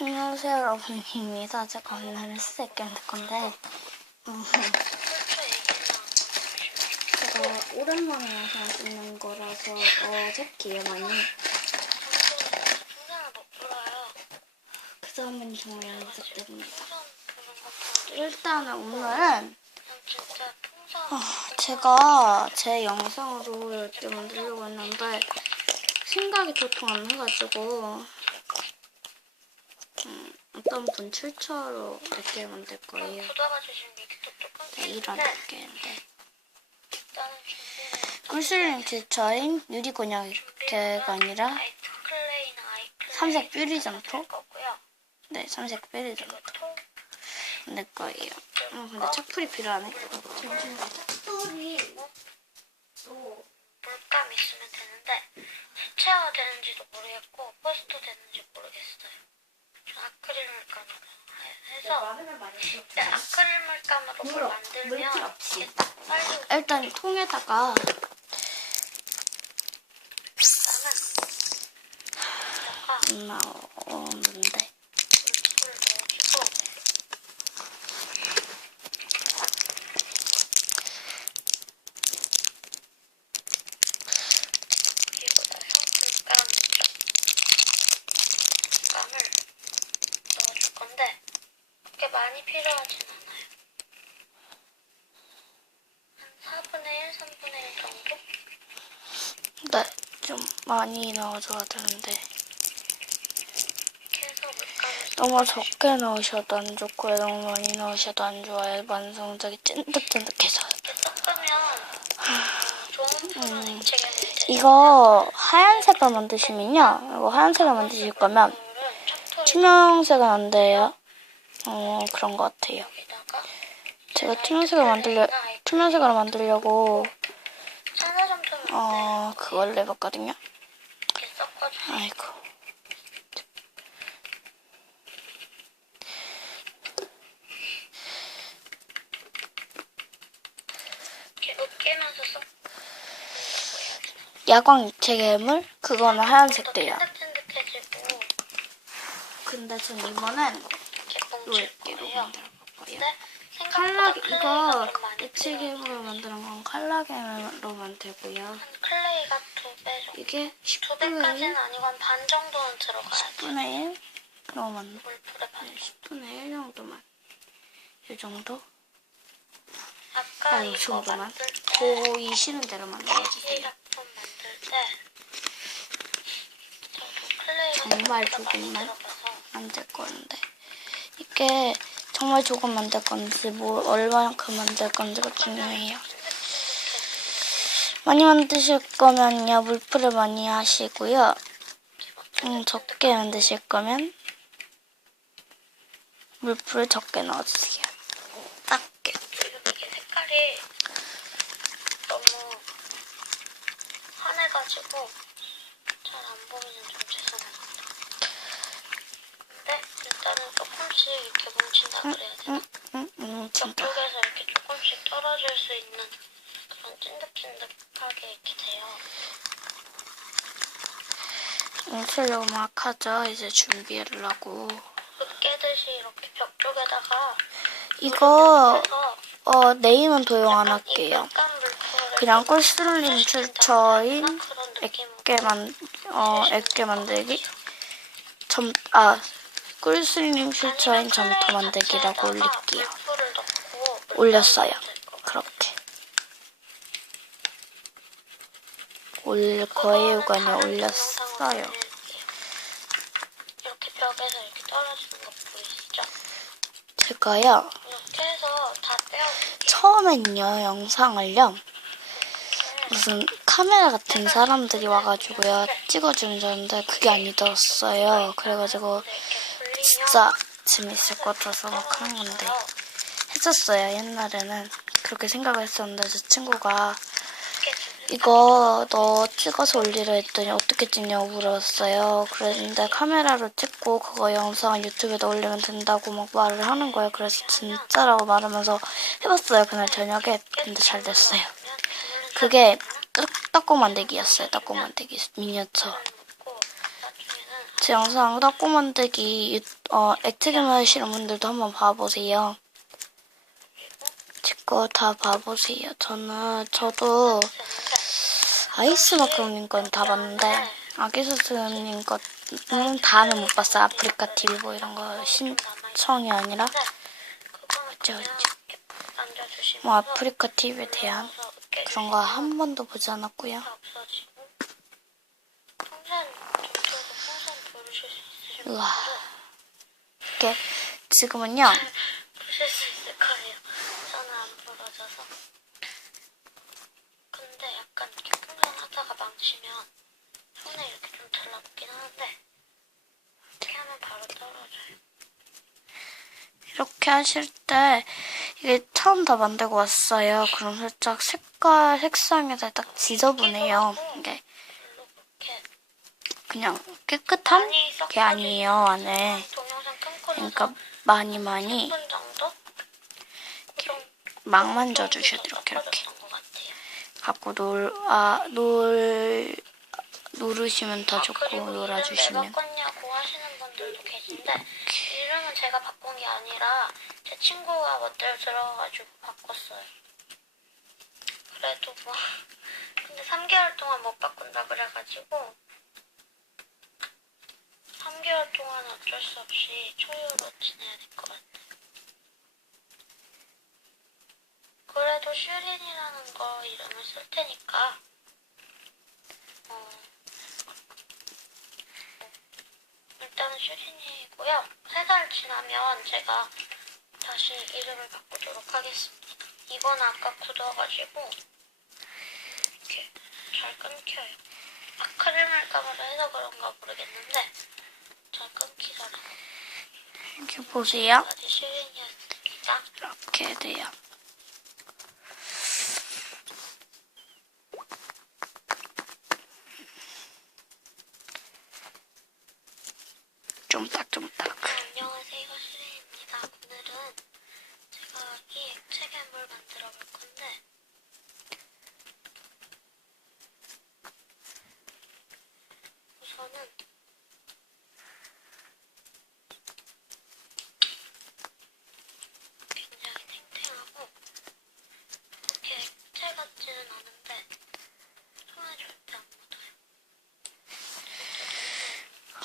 안녕하세요 여러분 입니다. 제가 오늘은 스테이크 만들 건데 음, 제가 오랜만에 영상 찍는 거라서 어색해요 많이. 그 점은 정말 것도 일단은 오늘은 아, 제가 제 영상으로 이렇게 만들려고 했는데 생각이 도통 안 나가지고 음, 어떤 분 출처로 이렇게 만들 거예요. 네, 이런 틀린데 느낌인데 일단은 준비는 꿀슬림 출처인 유리곤약개가 아니라 삼색 뷰리 점토? 될 거고요. 네 삼색 통 만들 거예요. 음, 근데 착풀이 필요하네. 잠시만요. 착풀이 또 물감 있으면 되는데 수채화 되는지도 모르겠고 포스터 되는지 모르겠어요. 저 아크릴 물감으로 해- 해서 써. 네, 아크릴 물감으로 뭘 물어, 만들면 물기 없이. 빨리 일단 통에다가 오다가 나오는데 물을 넣어주고 그리고 나서 물감 물감을 건데 그렇게 많이 필요하진 않아요. 한 4분의 1, 3분의 1 정도? 네, 좀 많이 넣어줘야 되는데 너무 적게 넣으셔도 안 좋고요. 너무 많이 넣으셔도 안 좋아요. 풍선 액체가 돼요. 이거 하얀색을 만드시면요. 이거 하얀색을 만드실 거면 투명색은 안 돼요. 어 그런 것 같아요. 제가 투명색을 만들려 투명색으로 만들려고 어 그걸 내봤거든요. 아이고. 야광 입체 괴물 그거는 하얀색 돼요. 근데 전 이번엔. 근데 칼라 이거 필요해요. 괴물로 만드는 건 칼라겐으로 만들고요. 한 클레이가 두 배 정도. 이게 두 10분의 배까지는 1, 아니고 한반 정도는 들어가야죠. 10분의 1로 만 물풀에 반. 10분의 1 정도만. 이 정도? 아까 아, 이 정도만. 때 보이시는 대로 만들어주세요. 정말 조금만. 만들 건데 이게 정말 조금 만들 건지 뭐 얼마만큼 만들 건지가 중요해요. 많이 만드실 거면요 물풀을 많이 하시고요. 음, 적게 만드실 거면 물풀을 적게 넣어주세요. 그리고 이게 색깔이 너무 환해가지고 잘 안 보이면 좀 죄송합니다. 근데 일단은 조금씩 이렇게 뭉친다 그래야 되나? 응, 응, 응, 진짜. 옆쪽에서 이렇게 조금씩 떨어질 수 있는 그런 찐득찐득하게 이렇게 돼요. 뭉치려고 막 하죠. 이제 준비를 하고. 으깨듯이 이렇게 벽 쪽에다가 이거 어 네임은 도용 안 할게요. 그냥 꿀슬림 출처인 그런 느낌으로 액게 만, 어, 액게 만들기? 점, 아, 꿀슬림 출처인 점토 만들기라고 올릴게요. 올렸어요. 만들 거예요. 그렇게. 올릴 거예요가 아니라 올렸어요. 이렇게 벽에서 이렇게 떨어지는 거 보이시죠? 제가요, 이렇게 해서 다 떼어줄게요. 처음엔요, 영상을요, 무슨 카메라 같은 사람들이 와가지고요, 찍어주는 줄 알았는데 그게 아니더었어요. 그래가지고 진짜 재밌을 것 같아서 막 하는 건데. 했었어요, 옛날에는. 그렇게 생각을 했었는데, 제 친구가 이거 너 찍어서 올리려 했더니 어떻게 찍냐고 물었어요. 그랬는데 카메라로 찍고 그거 영상 유튜브에다 올리면 된다고 막 말을 하는 거예요. 그래서 진짜라고 말하면서 해봤어요. 그날 저녁에. 근데 잘 됐어요. 그게 떡- 떡국 만들기였어요. 떡국 만들기 미니어처. 제 영상 닦고 만들기 유- 어, 액트게임 하시는 분들도 한번 봐보세요. 제 거 다 봐보세요. 저는 저도 아이스 마크로님 건 다 봤는데 아기수스님 거는 다는 못 봤어요. 아프리카 TV 뭐 이런 거 신청이 아니라 어쩌. 앉아주시면 뭐 아프리카 TV에 대한 그런 거 한 번도 보지 않았고요. 우와. 이게 지금은요. 부실 수 있을 거예요. 저는 안 부러져서. 근데 약간 이렇게 풍선 하다가 망치면 손에 이렇게 좀 들러붙긴 하는데 이렇게 하면 바로 떨어져요. 이렇게 하실 때 이게 처음 다 만들고 왔어요. 그럼 살짝 색깔 색상이 살짝 지저분해요. 이게 그냥 깨끗한 게 아니에요 안에. 그러니까 많이 많이 10분 정도? 좀막 만져주셔도 이렇게 이렇게 것 같아요. 갖고 놀 아놀 누르시면 더 좋고 놀아주시면 왜 바꿨냐고 하시는 분들도 계신데 이름은 제가 바꾼 게 아니라 제 친구가 멋대로 들어가지고 바꿨어요. 그래도 뭐 근데 3개월 동안 못 바꾼다 그래가지고 3개월 동안 어쩔 수 없이 초유로 지내야 될 것 같아요. 그래도 슈린이라는 거 이름을 쓸 테니까 어, 슈린이고요. 세 달 지나면 제가 다시 이름을 바꾸도록 하겠습니다. 이건 아까 굳어가지고 이렇게 잘 끊겨요. 아크릴 말감으로 해서 그런가 모르겠는데 잘 끊기더라고요. 이렇게 보세요. 이렇게 돼요. 쫌딱쫌딱. 안녕하세요, 슈린입니다. 오늘은 제가 이 액체괴물 만들어 볼 건데 우선은 굉장히 탱탱하고 그렇게 액체 같지는 않은데 손에 절대 안 묻어요.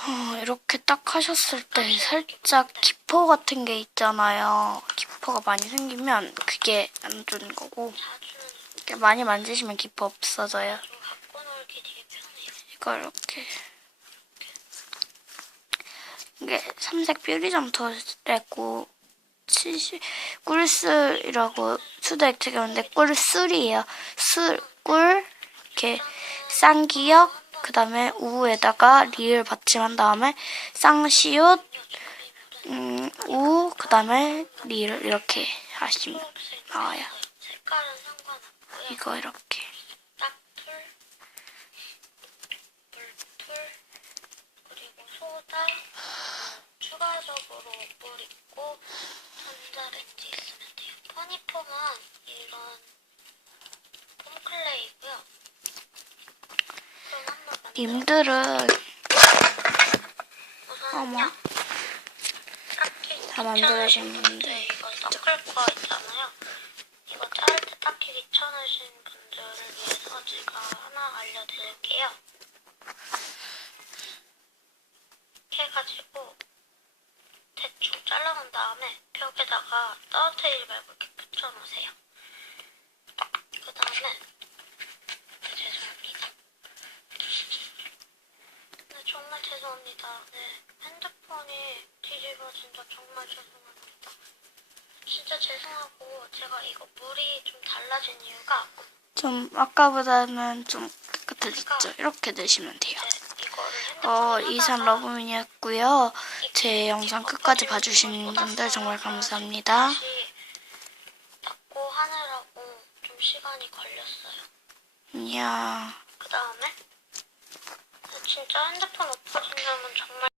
어, 이렇게 딱 하셨을 때 살짝 기포 같은 게 있잖아요. 기포가 많이 생기면 그게 안 좋은 거고 많이 만지시면 기포 없어져요. 이거 이렇게 이게 삼색 뷰리점토래고 치시 꿀술이라고 수도 액체가는데 꿀술이에요. 술, 꿀 이렇게 쌍기역 그 다음에 우에다가 리을 받침한 다음에 쌍시옷 음, 우, 그 다음에 리을 이렇게 하시면 나와요. 이거 이렇게. 폼클레이고요. 님들은 어머. 다 만들어졌는데. 이거 섞을 거 있잖아요. 이거 자를 때 딱히 귀찮으신 분들을 위해서 제가 하나 알려드릴게요. 이렇게 해가지고 대충 잘라놓은 다음에 벽에다가 떨어뜨리지 말고 이렇게 붙여놓으세요. 그 다음에 죄송합니다. 네, 정말 죄송합니다. 네, 핸드폰이 뒤집어진다 정말 죄송합니다. 진짜 죄송하고 제가 이거 물이 좀 달라진 이유가 좀 아까보다는 좀 깨끗해졌죠. 이렇게 드시면 돼요. 이거를 어, 이산 러브민이었고요. 제 영상 끝까지 봐주신 분들 정말 감사합니다. 닫고 하느라고 좀 시간이 걸렸어요. 안녕. 그 다음에 진짜 핸드폰 엎어진다면 정말